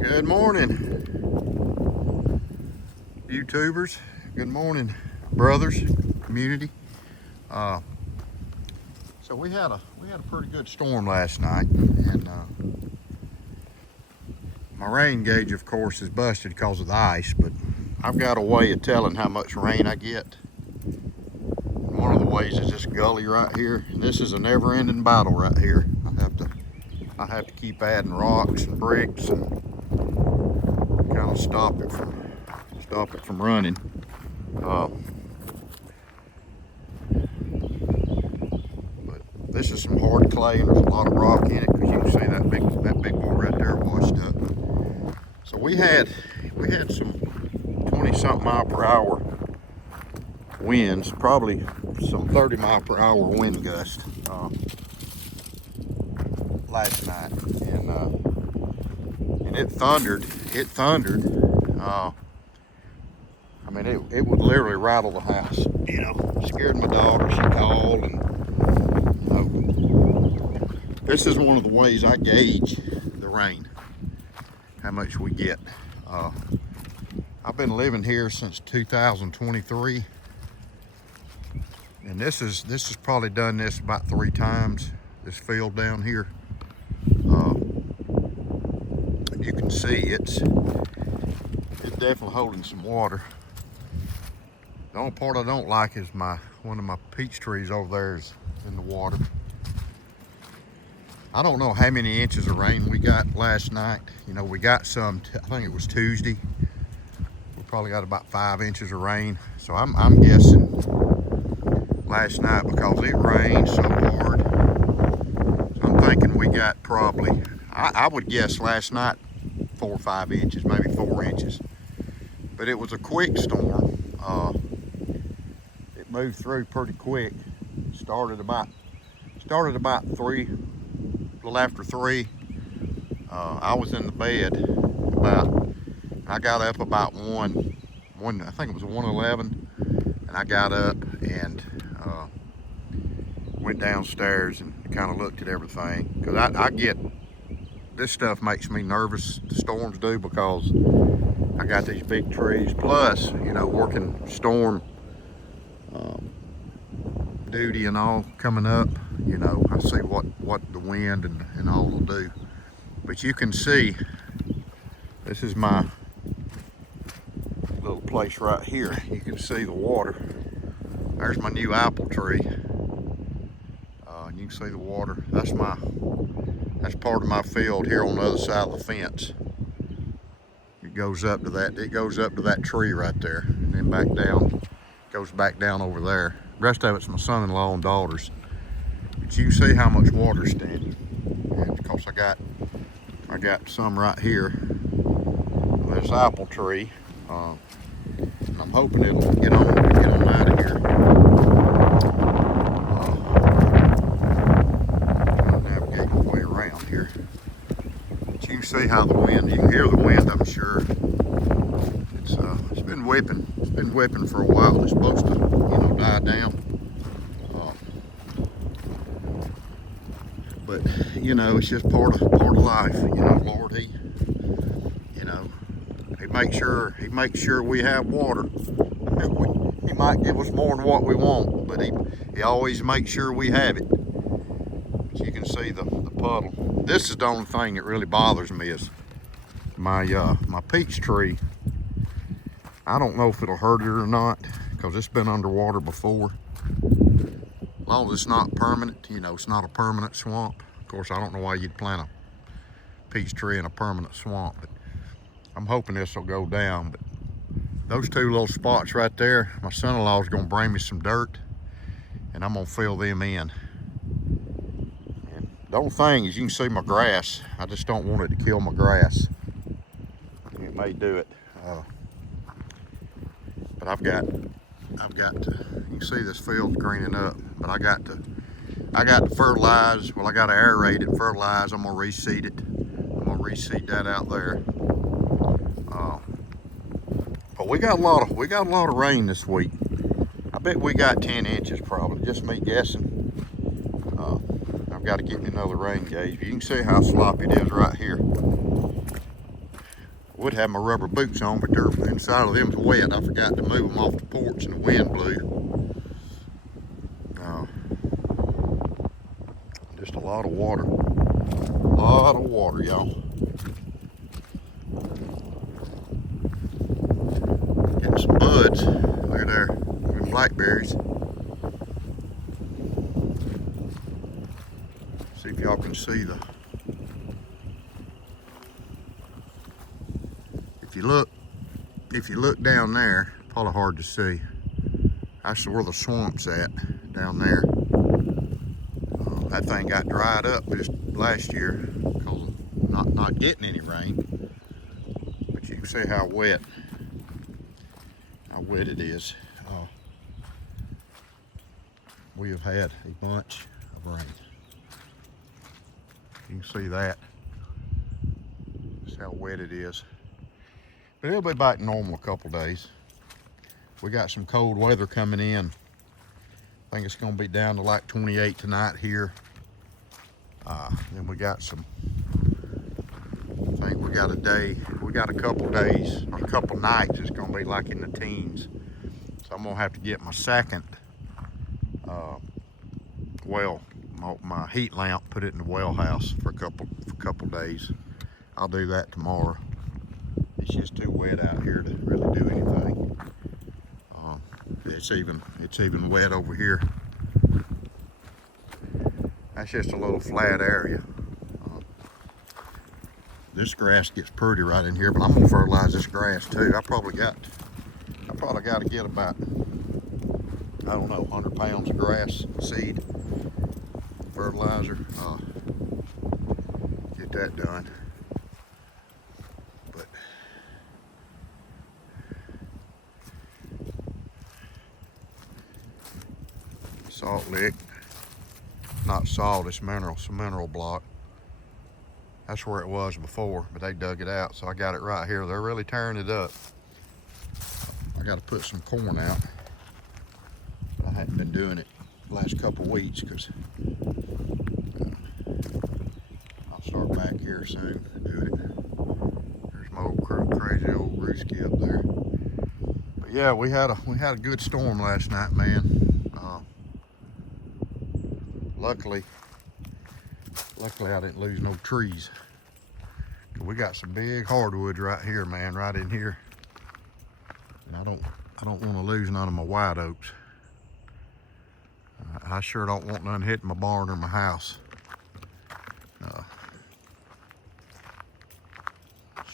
Good morning, YouTubers. Good morning, brothers, community. So we had a pretty good storm last night, and my rain gauge, of course, is busted because of the ice. But I've got a way of telling how much rain I get. And one of the ways is this gully right here, and this is a never-ending battle right here. I have to keep adding rocks and bricks and kind of stop it from running. But this is some hard clay, and there's a lot of rock in it, because you can see that big boy right there washed up. So we had some 20-something mile per hour winds, probably some 30 mile per hour wind gust last night, and it thundered. I mean, it would literally rattle the house. Scared my daughter. She called, and this is one of the ways I gauge the rain, how much we get. I've been living here since 2023, and this is probably done this about 3 times. This field down here. You can see it's definitely holding some water. The only part I don't like is one of my peach trees over there is in the water. I don't know how many inches of rain we got last night. We got some, I think it was Tuesday. We probably got about 5 inches of rain. So I'm guessing last night, because it rained so hard. So I'm thinking we got probably, I would guess last night 4 or 5 inches, maybe 4 inches. But it was a quick storm. It moved through pretty quick. Started about 3, a little after 3. I was in the bed I got up about 1, I think it was 1:11, and I got up and went downstairs and kind of looked at everything, because I get, this stuff makes me nervous, the storms do, because I got these big trees, plus working storm duty and all coming up. I see what the wind and all will do. But you can see, this is my little place right here. You can see the water. There's my new apple tree. And you can see the water. That's part of my field here on the other side of the fence. It goes up to that tree right there, and then back down, goes back down over there. The rest of it's my son-in-law and daughters. But you can see how much water's standing. And of course I got some right here. This apple tree. And I'm hoping it'll get on out of here. I'll navigate my way around here. But you can see how the wind, you can hear the wind, I'm sure. It's been whipping. It's been whipping for a while. It's supposed to, die down. But it's just part of life. Lord, He makes sure we have water. He might give us more than what we want, but he always makes sure we have it. But you can see the puddle. This is the only thing that really bothers me, is my peach tree. I don't know if it'll hurt it or not, because it's been underwater before. As long as it's not permanent, it's not a permanent swamp. Of course, I don't know why you'd plant a peach tree in a permanent swamp, but I'm hoping this will go down. But those 2 little spots right there, my son-in-law is going to bring me some dirt, and I'm going to fill them in. And the only thing is, you can see my grass. I just don't want it to kill my grass. It may do it. But I've got to, you can see this field's greening up, but I got to fertilize. Well, I got to aerate it, fertilize. I'm gonna reseed it. I'm gonna reseed that out there. But we got a lot of rain this week. I bet we got 10 inches probably, just me guessing. I've got to get me another rain gauge. You can see how sloppy it is right here. Would have my rubber boots on, but they're inside of them's wet. I forgot to move them off the porch and the wind blew. Just a lot of water. A lot of water, y'all. Getting some buds. Look at there. Them blackberries. See if y'all can see the. If you look down there, probably hard to see. That's where the swamp's at, down there. That thing got dried up just last year because of not getting any rain. But you can see how wet it is. We have had a bunch of rain. You can see that. That's how wet it is. But it'll be back to normal a couple days. We got some cold weather coming in. I think it's gonna be down to like 28 tonight here. Then we got some, I think we got a couple days, or a couple nights, it's gonna be like in the teens. So I'm gonna have to get my second, my heat lamp, put it in the well house for a couple days. I'll do that tomorrow. It's just too wet out here to really do anything. It's even wet over here. That's just a little flat area. This grass gets pretty right in here, but I'm gonna fertilize this grass too. I probably got to get about, I don't know, 100 pounds of grass seed fertilizer. Get that done. But salt lick, not salt, it's mineral, some mineral block. That's where it was before, but they dug it out, so I got it right here. They're really tearing it up. I got to put some corn out. But I haven't been doing it the last couple weeks because I'll start back here soon to do it. There's my old crazy old Brewski up there. But yeah, we had a good storm last night, man. Luckily I didn't lose no trees. We got some big hardwoods right here, man, right in here. And I don't want to lose none of my white oaks. I sure don't want none hitting my barn or my house.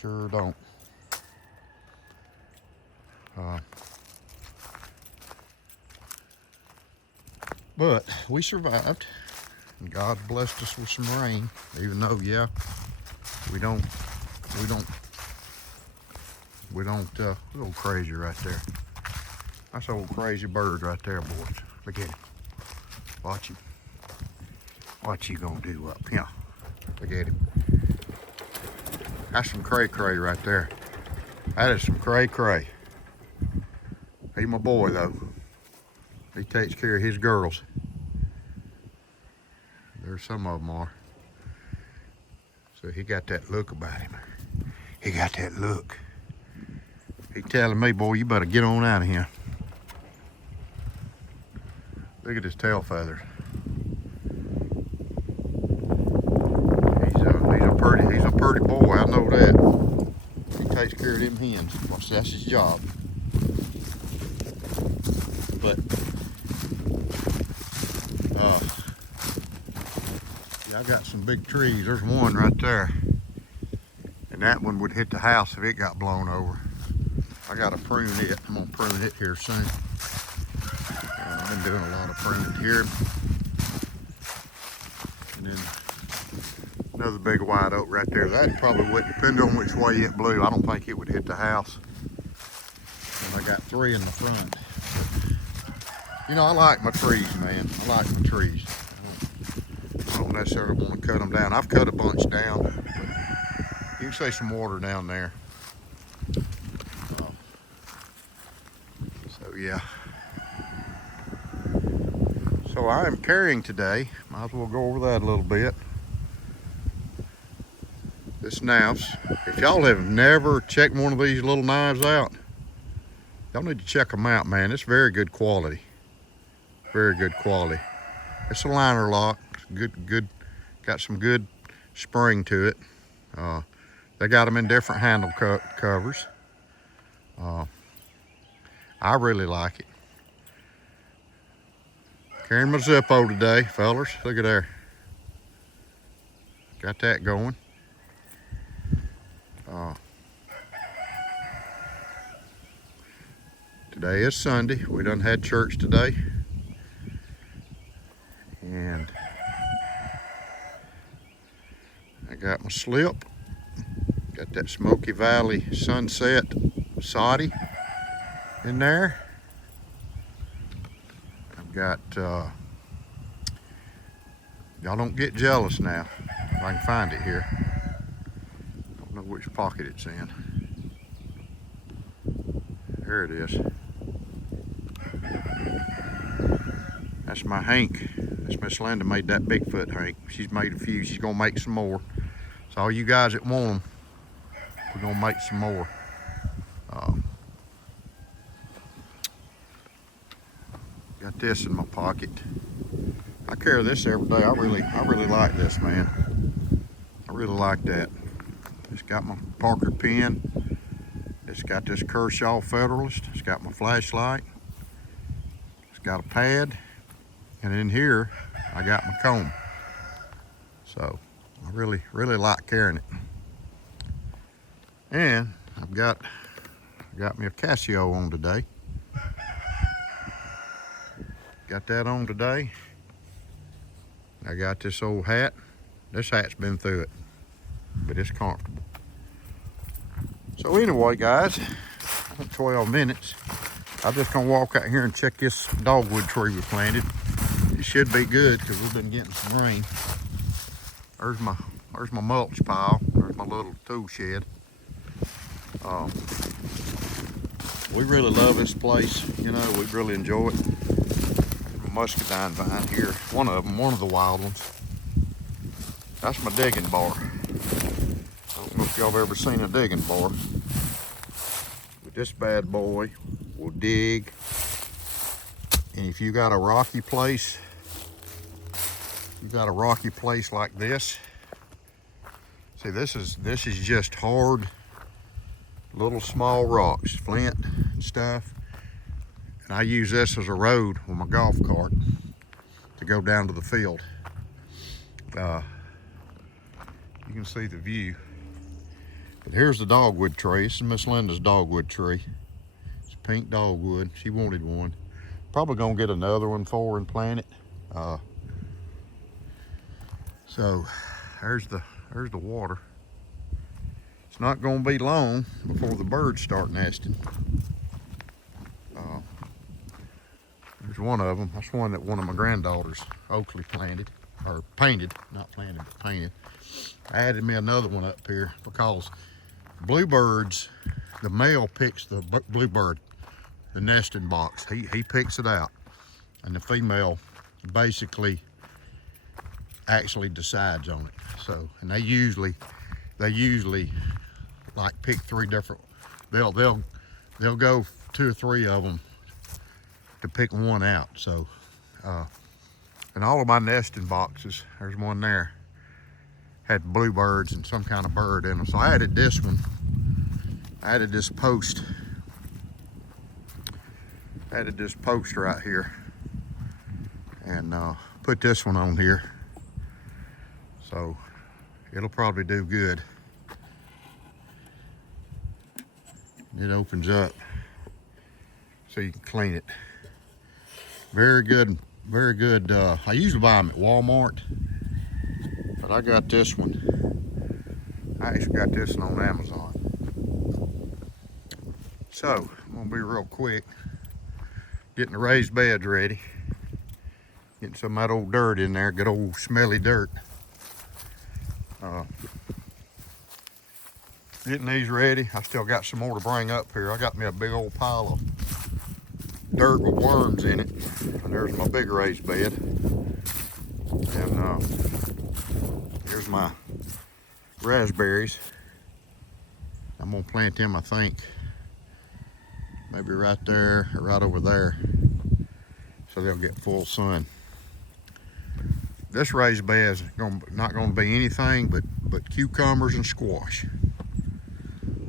Sure don't. But we survived. And God blessed us with some rain, even though, yeah, we don't little crazy right there. That's an old crazy bird right there, boys. Look at him. Watch him. What you gonna do up here? Look at him. That's some cray-cray right there. That is some cray-cray. He's my boy, though. He takes care of his girls. There's some of them are. So he got that look about him. He got that look. He telling me, boy, you better get on out of here. Look at his tail feathers. He's a pretty boy, I know that. He takes care of them hens. Well, that's his job. But yeah, I got some big trees. There's one right there. And that one would hit the house if it got blown over. I gotta prune it. I'm gonna prune it here soon. I've been doing a lot of pruning here. And then another big white oak right there. That probably would, depend on which way it blew. I don't think it would hit the house. And I got 3 in the front. You know, I like my trees, man. I like my trees. I don't necessarily want to cut them down. I've cut a bunch down. You can see some water down there. So yeah. So I am carrying today. Might as well go over that a little bit. this knife's, if y'all have never checked one of these little knives out, y'all need to check them out, man. It's very good quality. Very good quality. It's a liner lock. Good. Got some good spring to it. They got them in different handle covers. I really like it. Carrying my Zippo today, fellas. Look at there. Got that going. Today is Sunday. We done had church today. And I got my slip. Got that Smoky Valley Sunset Saudi in there. I've got, y'all don't get jealous now. If I can find it here. Don't know which pocket it's in. There it is. That's my Hank. That's Miss Linda made that Bigfoot Hank. She's made a few. She's gonna make some more. So all you guys that want them, we're gonna make some more. Got this in my pocket. I carry this every day. I really like this, man. I really like that. It's got my Parker pen. It's got this Kershaw Federalist. It's got my flashlight. It's got a pad. And in here, I got my comb. So I really like carrying it. And I got me a Casio on today. Got that on today. I got this old hat. This hat's been through it, but it's comfortable. So anyway, guys, 12 minutes. I'm just gonna walk out here and check this dogwood tree we planted. It should be good because we've been getting some rain. There's my mulch pile. There's my little tool shed. We really love this place. You know, we really enjoy it. Muscadine vine here. One of the wild ones. That's my digging bar. I don't know if y'all have ever seen a digging bar. But this bad boy will dig. And if you got a rocky place, like this. See, this is just hard, little small rocks, flint and stuff. And I use this as a road with my golf cart to go down to the field. You can see the view. But here's the dogwood tree. This is Miss Linda's dogwood tree. It's a pink dogwood. She wanted one. Probably gonna get another one for her and plant it. So there's the water. It's not gonna be long before the birds start nesting. There's one of them. That's one that one of my granddaughters, Oakley, planted, or painted, not planted, but painted. I added me another one up here because bluebirds, the male picks the bluebird, the nesting box. He picks it out, and the female basically actually decides on it. So, and they usually like pick 3 different. They'll go 2 or 3 of them to pick one out. So, and all of my nesting boxes, there's one there, had bluebirds and some kind of bird in them. So I added this one. I added this post. Added this post right here, and put this one on here. So it'll probably do good. It opens up so you can clean it. Very good, very good. I usually buy them at Walmart, but I got this one. I actually got this one on Amazon. So I'm gonna be real quick. Getting the raised beds ready. Getting some of that old dirt in there, good old smelly dirt. Getting these ready. I still got some more to bring up here. I got me a big old pile of dirt with worms in it. And there's my big raised bed. And here's my raspberries. I'm gonna plant them, I think, maybe right there or right over there, so they'll get full sun. This raised bed is not gonna be anything but cucumbers and squash,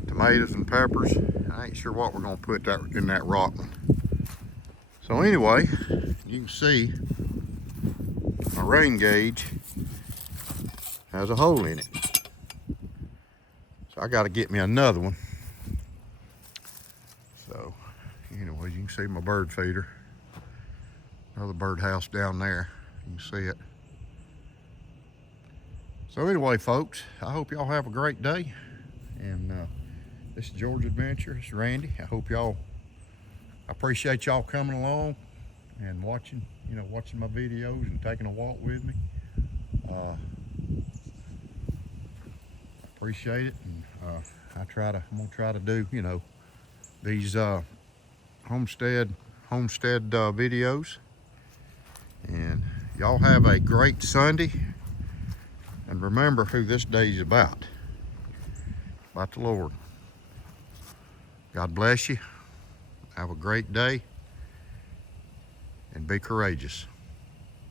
tomatoes and peppers. I ain't sure what we're gonna put in that rock one. So anyway, you can see my rain gauge has a hole in it. So I gotta get me another one. So anyway, you can see my bird feeder. Another birdhouse down there. You can see it. So anyway, folks, I hope y'all have a great day. And this is George Adventure. It's Randy. I appreciate y'all coming along and watching my videos and taking a walk with me. Appreciate it. And I'm gonna try to do, these homestead videos. And y'all have a great Sunday. And remember who this day is about the Lord. God bless you. Have a great day and be courageous.